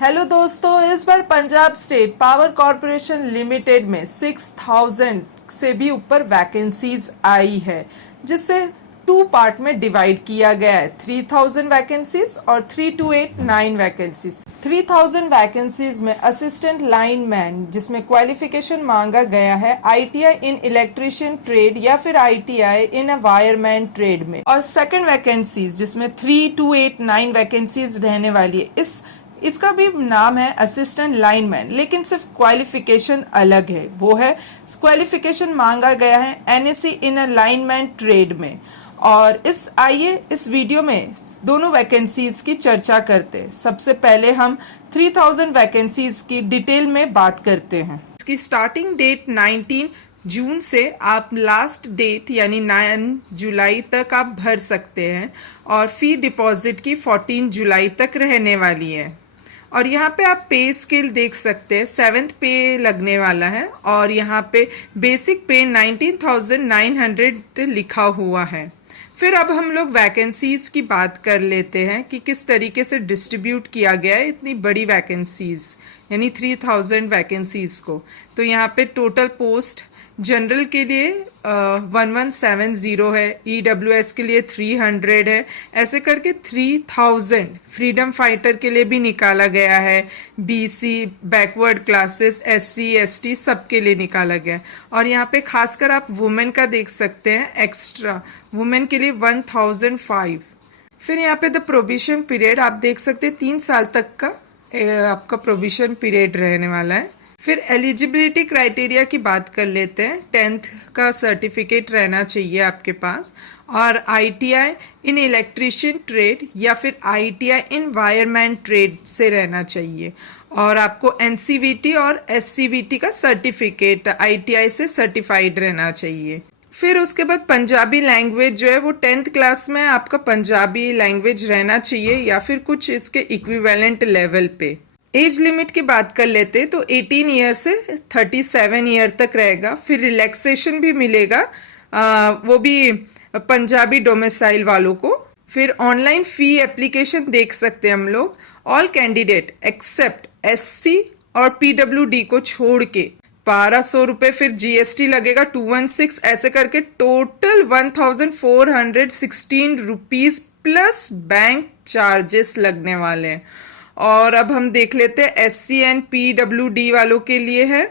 Hello दोस्तों, इस बार Punjab state power corporation limited में 6000 से भी ऊपर वैकेंसीज आई है, जिससे 2 पार्ट में डिवाइड किया गया है। 3000 वैकेंसीज और 3289 वैकेंसीज। 3000 वैकेंसीज में असिस्टेंट लाइनमैन, जिसमें क्वालिफिकेशन मांगा गया है ITI इन इलेक्ट्रिशियन ट्रेड या फिर ITI इन अ वायरमैन ट्रेड में, और सेकंड वैकेंसीज जिसमें 3289 वैकेंसीज रहने वाली है। इसका भी नाम है असिस्टेंट लाइनमैन, लेकिन सिर्फ क्वालिफिकेशन अलग है। वो है क्वालिफिकेशन मांगा गया है NSC इन अ लाइनमैन ट्रेड में। और आइए इस वीडियो में दोनों वैकेंसीज की चर्चा करते हैं। सबसे पहले हम 3000 वैकेंसीज की डिटेल में बात करते हैं। इसकी स्टार्टिंग डेट 19 जून से आप लास्ट डेट यानी 9 जुलाई तक आप भर सकते हैं, और फी डिपॉजिट की 14 जुलाई तक रहने वाली है। और यहाँ पे आप पे स्केल देख सकते हैं, 7th पे लगने वाला है, और यहाँ पे बेसिक पे 19,900 लिखा हुआ है। फिर अब हम लोग वैकेंसीज की बात कर लेते हैं कि किस तरीके से डिस्ट्रीब्यूट किया गया है इतनी बड़ी वैकेंसीज यानी 3000 वैकेंसीज को। तो यहाँ पे टोटल पोस्ट जनरल के लिए 1170 है, EWS के लिए 300 है, ऐसे करके 3000 फ्रीडम फाइटर के लिए भी निकाला गया है। BC backward classes, SC ST सबके लिए निकाला गया है। और यहाँ पे खासकर आप वुमेन का देख सकते हैं, एक्स्ट्रा वुमेन के लिए 1005। फिर यहाँ पे द प्रोविजन पीरियड आप देख सकते हैं, 3 साल तक का आपका प्रोविजन पीरियड रहने वाला है। फिर एलिजिबिलिटी क्राइटेरिया की बात कर लेते हैं। 10th का सर्टिफिकेट रहना चाहिए आपके पास, और ITI इन इलेक्ट्रिशियन ट्रेड या फिर ITI इन वायरमैन ट्रेड से रहना चाहिए, और आपको NCVT और SCVT का सर्टिफिकेट ITI से सर्टिफाइड रहना चाहिए। फिर उसके बाद पंजाबी लैंग्वेज जो है वो 10th क्लास में आपका पंजाबी लैंग्वेज रहना चाहिए, या फिर कुछ इसके इक्विवेलेंट लेवल पे। एज लिमिट की बात कर लेते तो 18 ईयर से 37 ईयर तक रहेगा। फिर रिलैक्सेशन भी मिलेगा, वो भी पंजाबी डोमिसाइल वालों को। फिर ऑनलाइन फी एप्लीकेशन देख सकते हैं हम लोग। ऑल कैंडिडेट एक्सेप्ट SC और PWD को छोड़ के 1200 रुपये, फिर GST लगेगा 216, ऐसे करके total 1416 rupees plus bank charges लगने वाले हैं। और अब हम देख लेते हैं SC एंड PWD वालों के लिए है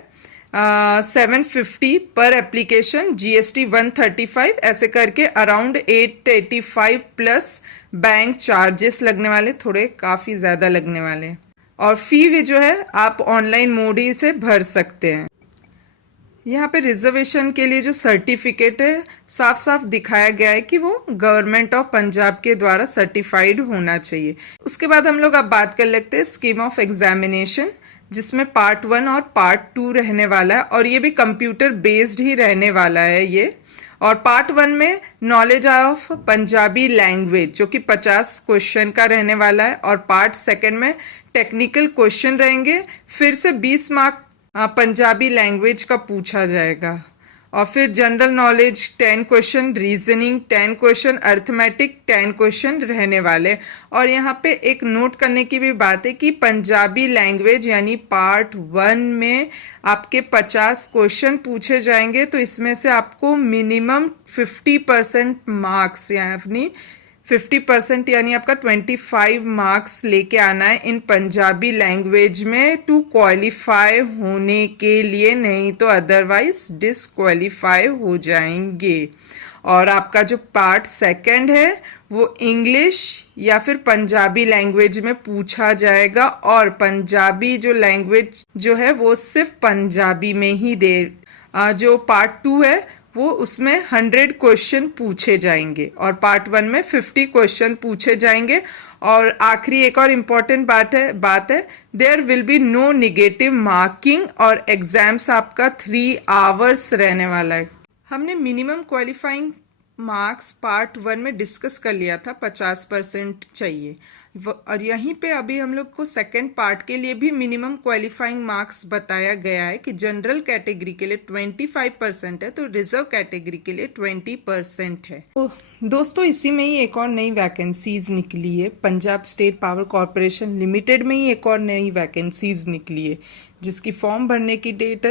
750 पर एप्लीकेशन, GST 135, ऐसे करके अराउंड 885 प्लस बैंक चार्जेस लगने वाले, थोड़े काफ़ी ज़्यादा लगने वाले। और फी भी जो है आप ऑनलाइन मोड ही से भर सकते हैं। यहाँ पे रिजर्वेशन के लिए जो सर्टिफिकेट है साफ साफ दिखाया गया है कि वो गवर्नमेंट ऑफ पंजाब के द्वारा सर्टिफाइड होना चाहिए। उसके बाद हम लोग अब बात कर लेते हैं स्कीम ऑफ एग्जामिनेशन, जिसमें पार्ट 1 और पार्ट 2 रहने वाला है, और ये भी कंप्यूटर बेस्ड ही रहने वाला है ये। और पार्ट 1 में नॉलेज ऑफ पंजाबी लैंग्वेज जो कि 50 क्वेश्चन का रहने वाला है, और पार्ट 2 में टेक्निकल क्वेश्चन रहेंगे, फिर से 20 मार्क पंजाबी लैंग्वेज का पूछा जाएगा। और फिर general knowledge 10 question, reasoning 10 question, arithmetic 10 question रहने वाले। और यहाँ पे एक नोट करने की भी बात है कि पंजाबी लैंग्वेज यानी पार्ट 1 में आपके 50 क्वेश्चन पूछे जाएंगे, तो इसमें से आपको मिनिमम 50% मार्क्स यानी 50% यानी आपका 25 मार्क्स लेके आना है इन पंजाबी लैंग्वेज में टू क्वालिफाई होने के लिए, नहीं तो अदरवाइज डिसक्वालीफाई हो जाएंगे। और आपका जो पार्ट 2 है वो इंग्लिश या फिर पंजाबी लैंग्वेज में पूछा जाएगा, और पंजाबी जो लैंग्वेज जो है वो सिर्फ पंजाबी में ही जो पार्ट 2 है वो उसमें 100 क्वेश्चन पूछे जाएंगे, और पार्ट 1 में 50 क्वेश्चन पूछे जाएंगे। और आखिरी एक और इम्पॉर्टेंट बात है there will be no negative marking, और एग्जाम्स आपका 3 आवर्स रहने वाला है। हमने मिनिमम क्वालिफाइंग मार्क्स पार्ट 1 में डिस्कस कर लिया था, 50% चाहिए। और यहीं पे अभी हम लोग को सेकंड पार्ट के लिए भी मिनिमम क्वालिफाइंग मार्क्स बताया गया है कि जनरल कैटेगरी के लिए 25% है, तो रिजर्व कैटेगरी के लिए 20% है। तो दोस्तों इसी में ही एक और नई वैकेंसीज निकली है। Punjab state power corporation limited में ही एक और नई वैकेंसीज निकली है, जिसकी फॉर्म भरने की डेट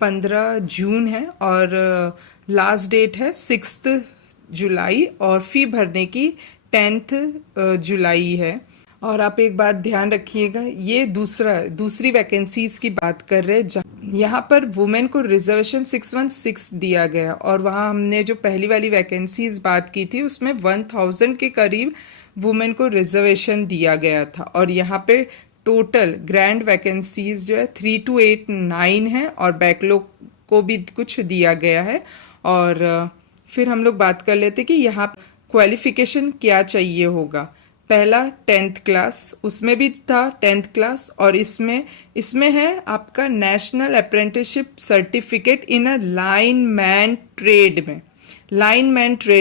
15 जून है और लास्ट डेट है 6 जुलाई और फी भरने की 10 जुलाई है। और आप एक बात ध्यान रखिएगा, ये दूसरी वैकेंसीज की बात कर रहे हैं। यहाँ पर वुमेन को रिजर्वेशन 616 दिया गया और वहाँ हमने जो पहली वाली वैकेंसीज बात की थी उसमें 1000 के करीब वुमेन को रिजर्वेशन दिया गया था। और यहाँ पे टोटल ग्रैंड वैकेंसीज जो है 3289 है और बैकलॉग को भी कुछ दिया गया है। और फिर हम लोग बात कर लेते कि यहाँ क्वालिफिकेशन क्या चाहिए होगा। पहला 10th क्लास, उसमें भी था 10th क्लास और इसमें है आपका national apprenticeship certificate in a lineman trade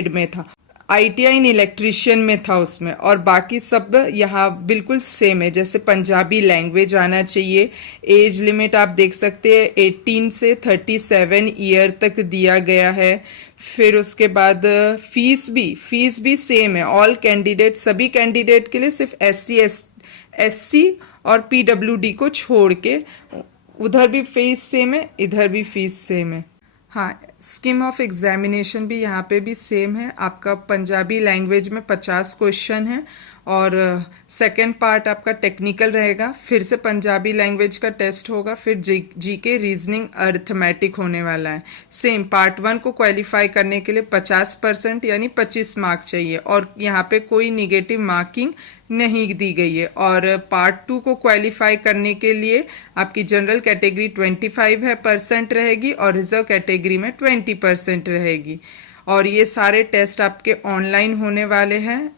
में था। ITI इन इलेक्ट्रीशियन में था उसमें। और बाकी सब यहाँ बिल्कुल सेम है, जैसे पंजाबी लैंग्वेज आना चाहिए। एज लिमिट आप देख सकते हैं 18 से 37 ईयर तक दिया गया है। फिर उसके बाद फीस भी सेम है। ऑल कैंडिडेट, सभी कैंडिडेट के लिए, सिर्फ SC और PWD को छोड़ के उधर भी फीस सेम है, इधर भी फीस सेम है। हाँ, स्कीम ऑफ एग्जामिनेशन भी यहाँ पे भी सेम है। आपका पंजाबी लैंग्वेज में 50 क्वेश्चन है और सेकंड पार्ट आपका टेक्निकल रहेगा, फिर से पंजाबी लैंग्वेज का टेस्ट होगा, फिर जीके, रीजनिंग, अरिथमेटिक होने वाला है। सेम पार्ट 1 को क्वालिफाई करने के लिए 50% यानी 25 मार्क चाहिए और यहाँ पे कोई निगेटिव मार्किंग नहीं दी गई है। और पार्ट 2 को क्वालिफाई करने के लिए आपकी जनरल कैटेगरी 25% रहेगी और रिजर्व कैटेगरी में 20% रहेगी। और ये सारे टेस्ट आपके ऑनलाइन होने वाले हैं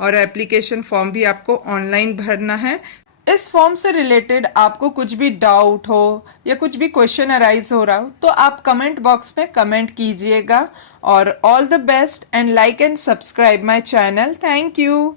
और एप्लीकेशन फॉर्म भी आपको ऑनलाइन भरना है। इस फॉर्म से रिलेटेड आपको कुछ भी डाउट हो या कुछ भी क्वेश्चन अराइज हो रहा हो तो आप कमेंट बॉक्स में कमेंट कीजिएगा। और all the best and like and subscribe my channel. Thank you.